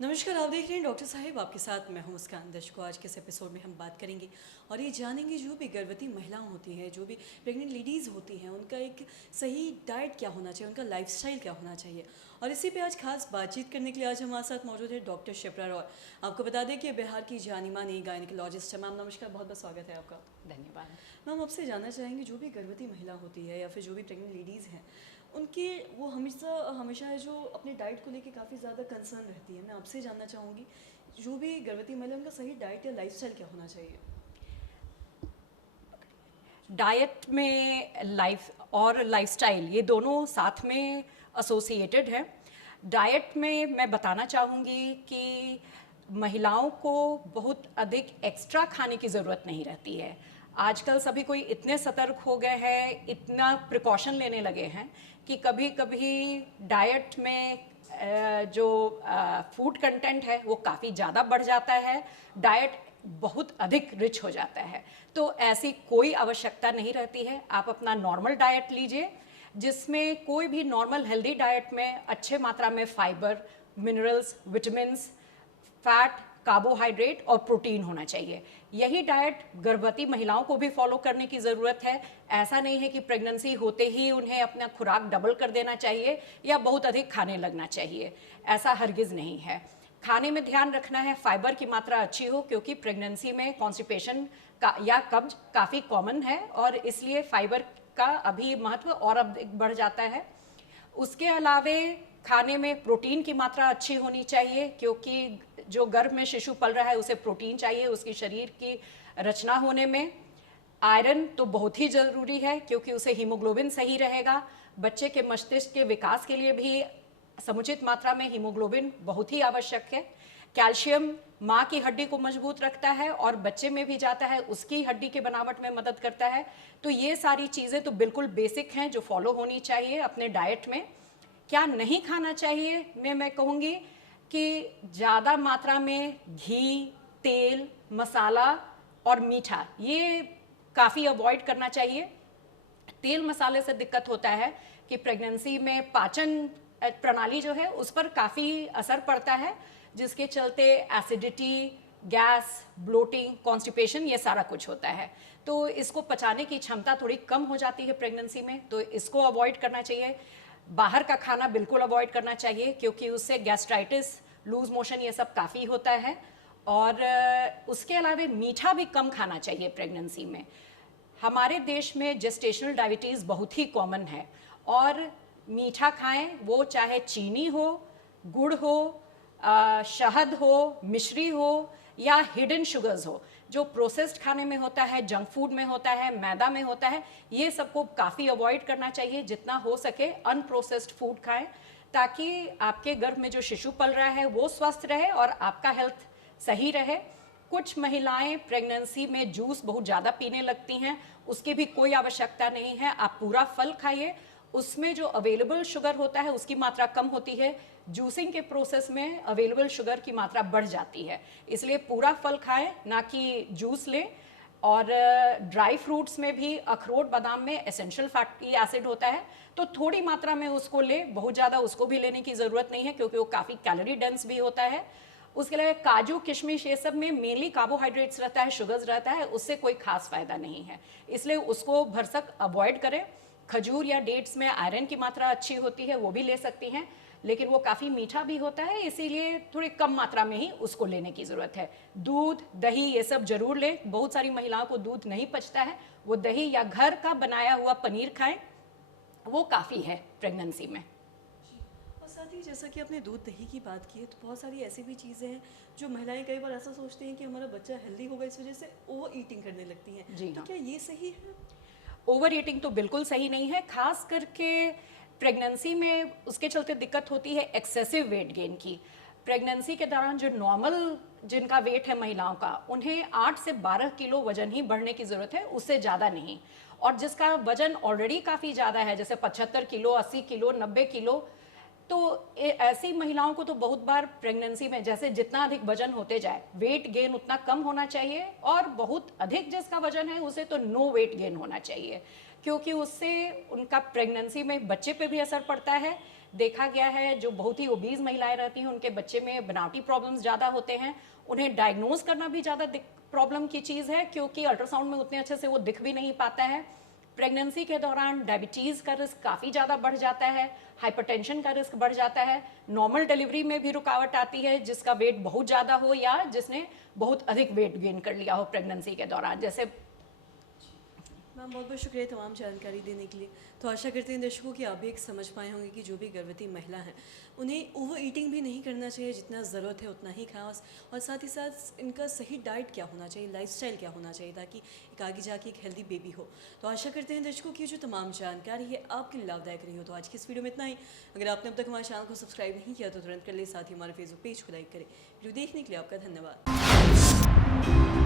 नमस्कार, आप देख रहे हैं डॉक्टर साहिब आपके साथ मैं हूं मुस्कान। दर्शकों, आज के इस एपिसोड में हम बात करेंगे और ये जानेंगे जो भी गर्भवती महिलाएं होती हैं, जो भी प्रेग्नेंट लेडीज़ होती हैं, उनका एक सही डाइट क्या होना चाहिए, उनका लाइफस्टाइल क्या होना चाहिए। और इसी पे आज खास बातचीत करने के लिए आज हमारे साथ मौजूद है डॉक्टर शिप्रा रॉय। आपको बता दें कि बिहार की जानी मानी गायनिकोलॉजिस्ट है। मैम नमस्कार, बहुत बहुत स्वागत है आपका। धन्यवाद। मैम आपसे जानना चाहेंगे, जो भी गर्भवती महिला होती है या फिर जो भी प्रेग्नेंट लेडीज़ हैं, उनके वो हमेशा हमेशा है जो अपने डाइट को लेके काफ़ी ज़्यादा कंसर्न रहती है। मैं आपसे जानना चाहूँगी, जो भी गर्भवती महिला उनका सही डाइट या लाइफस्टाइल क्या होना चाहिए। डाइट में लाइफ और लाइफस्टाइल ये दोनों साथ में एसोसिएटेड है। डाइट में मैं बताना चाहूँगी कि महिलाओं को बहुत अधिक एक्स्ट्रा खाने की ज़रूरत नहीं रहती है। आजकल सभी कोई इतने सतर्क हो गए हैं, इतना प्रिकॉशन लेने लगे हैं कि कभी कभी डाइट में जो फूड कंटेंट है वो काफ़ी ज़्यादा बढ़ जाता है, डाइट बहुत अधिक रिच हो जाता है। तो ऐसी कोई आवश्यकता नहीं रहती है। आप अपना नॉर्मल डाइट लीजिए, जिसमें कोई भी नॉर्मल हेल्दी डाइट में अच्छे मात्रा में fibre, minerals, vitamins, fat, carbohydrate और प्रोटीन होना चाहिए। यही डाइट गर्भवती महिलाओं को भी फॉलो करने की ज़रूरत है। ऐसा नहीं है कि प्रेगनेंसी होते ही उन्हें अपना खुराक डबल कर देना चाहिए या बहुत अधिक खाने लगना चाहिए, ऐसा हरगिज़ नहीं है। खाने में ध्यान रखना है फाइबर की मात्रा अच्छी हो, क्योंकि प्रेगनेंसी में कॉन्स्टिपेशन का या कब्ज काफ़ी कॉमन है और इसलिए फाइबर का अभी महत्व और अब बढ़ जाता है। उसके अलावे खाने में प्रोटीन की मात्रा अच्छी होनी चाहिए, क्योंकि जो गर्भ में शिशु पल रहा है उसे प्रोटीन चाहिए उसकी शरीर की रचना होने में। आयरन तो बहुत ही ज़रूरी है, क्योंकि उसे हीमोग्लोबिन सही रहेगा। बच्चे के मस्तिष्क के विकास के लिए भी समुचित मात्रा में हीमोग्लोबिन बहुत ही आवश्यक है। कैल्शियम माँ की हड्डी को मजबूत रखता है और बच्चे में भी जाता है, उसकी हड्डी के बनावट में मदद करता है। तो ये सारी चीज़ें तो बिल्कुल बेसिक हैं जो फॉलो होनी चाहिए अपने डाइट में। क्या नहीं खाना चाहिए, मैं कहूँगी कि ज़्यादा मात्रा में घी, तेल, मसाला और मीठा ये काफ़ी अवॉइड करना चाहिए। तेल मसाले से दिक्कत होता है कि प्रेगनेंसी में पाचन प्रणाली जो है उस पर काफ़ी असर पड़ता है, जिसके चलते एसिडिटी, गैस, ब्लोटिंग, कॉन्स्टिपेशन ये सारा कुछ होता है। तो इसको पचाने की क्षमता थोड़ी कम हो जाती है प्रेगनेंसी में, तो इसको अवॉइड करना चाहिए। बाहर का खाना बिल्कुल अवॉइड करना चाहिए, क्योंकि उससे गैस्ट्राइटिस, लूज मोशन ये सब काफ़ी होता है। और उसके अलावा मीठा भी कम खाना चाहिए प्रेगनेंसी में। हमारे देश में जेस्टेशनल डायबिटीज़ बहुत ही कॉमन है और मीठा खाएं, वो चाहे चीनी हो, गुड़ हो, शहद हो, मिश्री हो या हिडन शुगर्स हो। जो प्रोसेस्ड खाने में होता है, जंक फूड में होता है, मैदा में होता है, ये सबको काफ़ी अवॉइड करना चाहिए। जितना हो सके अनप्रोसेस्ड फूड खाएं, ताकि आपके गर्भ में जो शिशु पल रहा है वो स्वस्थ रहे और आपका हेल्थ सही रहे। कुछ महिलाएं प्रेगनेंसी में जूस बहुत ज़्यादा पीने लगती हैं, उसकी भी कोई आवश्यकता नहीं है। आप पूरा फल खाइए, उसमें जो अवेलेबल शुगर होता है उसकी मात्रा कम होती है। जूसिंग के प्रोसेस में अवेलेबल शुगर की मात्रा बढ़ जाती है, इसलिए पूरा फल खाएं, ना कि जूस लें। और ड्राई फ्रूट्स में भी अखरोट, बादाम में एसेंशियल फैटी एसिड होता है, तो थोड़ी मात्रा में उसको लें, बहुत ज़्यादा उसको भी लेने की ज़रूरत नहीं है, क्योंकि वो काफ़ी कैलोरी डेंस भी होता है। उसके अलावा काजू, किशमिश ये सब में मेनली कार्बोहाइड्रेट्स रहता है, शुगर्स रहता है, उससे कोई खास फायदा नहीं है, इसलिए उसको भरसक अवॉइड करें। खजूर या डेट्स में आयरन की मात्रा अच्छी होती है, वो भी ले सकती हैं, लेकिन वो काफ़ी मीठा भी होता है, इसीलिए थोड़ी कम मात्रा में ही उसको लेने की ज़रूरत है। दूध, दही ये सब जरूर लें। बहुत सारी महिलाओं को दूध नहीं पचता है, वो दही या घर का बनाया हुआ पनीर खाएं, वो काफ़ी है प्रेगनेंसी में। और साथ ही जैसा कि आपने दूध दही की बात की है, तो बहुत सारी ऐसी भी चीज़ें हैं जो महिलाएं कई बार ऐसा सोचती हैं कि हमारा बच्चा हेल्दी होगा, इस वजह से ओवर ईटिंग करने लगती हैं। जी तो हाँ। क्या ये सही है? ओवर ईटिंग तो बिल्कुल सही नहीं है, खास करके प्रेगनेंसी में उसके चलते दिक्कत होती है एक्सेसिव वेट गेन की। प्रेगनेंसी के दौरान जो नॉर्मल जिनका वेट है महिलाओं का, उन्हें 8 से 12 किलो वजन ही बढ़ने की ज़रूरत है, उससे ज़्यादा नहीं। और जिसका वजन ऑलरेडी काफ़ी ज़्यादा है, जैसे 75 किलो, 80 किलो, 90 किलो, तो ऐसी महिलाओं को तो बहुत बार प्रेगनेंसी में जैसे जितना अधिक वजन होते जाए वेट गेन उतना कम होना चाहिए, और बहुत अधिक जिसका वजन है उसे तो नो वेट गेन होना चाहिए, क्योंकि उससे उनका प्रेगनेंसी में बच्चे पे भी असर पड़ता है, देखा गया है जो बहुत ही ओबीज महिलाएं रहती हैं उनके बच्चे में बनावटी प्रॉब्लम्स ज़्यादा होते हैं, उन्हें डायग्नोज करना भी ज़्यादा प्रॉब्लम की चीज़ है क्योंकि अल्ट्रासाउंड में उतने अच्छे से वो दिख भी नहीं पाता है। प्रेगनेंसी के दौरान डायबिटीज़ का रिस्क काफ़ी ज़्यादा बढ़ जाता है, हाइपरटेंशन का रिस्क बढ़ जाता है, नॉर्मल डिलीवरी में भी रुकावट आती है जिसका वेट बहुत ज़्यादा हो या जिसने बहुत अधिक वेट गेन कर लिया हो प्रेगनेंसी के दौरान। जैसे मैम बहुत बहुत शुक्रिया तमाम जानकारी देने के लिए। तो आशा करते हैं दर्शकों कि आप भी एक समझ पाए होंगे कि जो भी गर्भवती महिला हैं उन्हें ओवर ईटिंग भी नहीं करना चाहिए, जितना ज़रूरत है उतना ही खाएं, और साथ ही साथ इनका सही डाइट क्या होना चाहिए, लाइफस्टाइल क्या होना चाहिए ताकि एक आगे जाके एक हेल्दी बेबी हो। तो आशा करते हैं दर्शकों की जो तमाम जानकारी है आपके लिए लाभदायक रही हो। तो आज की इस वीडियो में इतना ही। अगर आपने अब तक हमारे चैनल को सब्सक्राइब नहीं किया तो तुरंत कर ले, साथ ही हमारे फेसबुक पेज को लाइक करें। वीडियो देखने के लिए आपका धन्यवाद।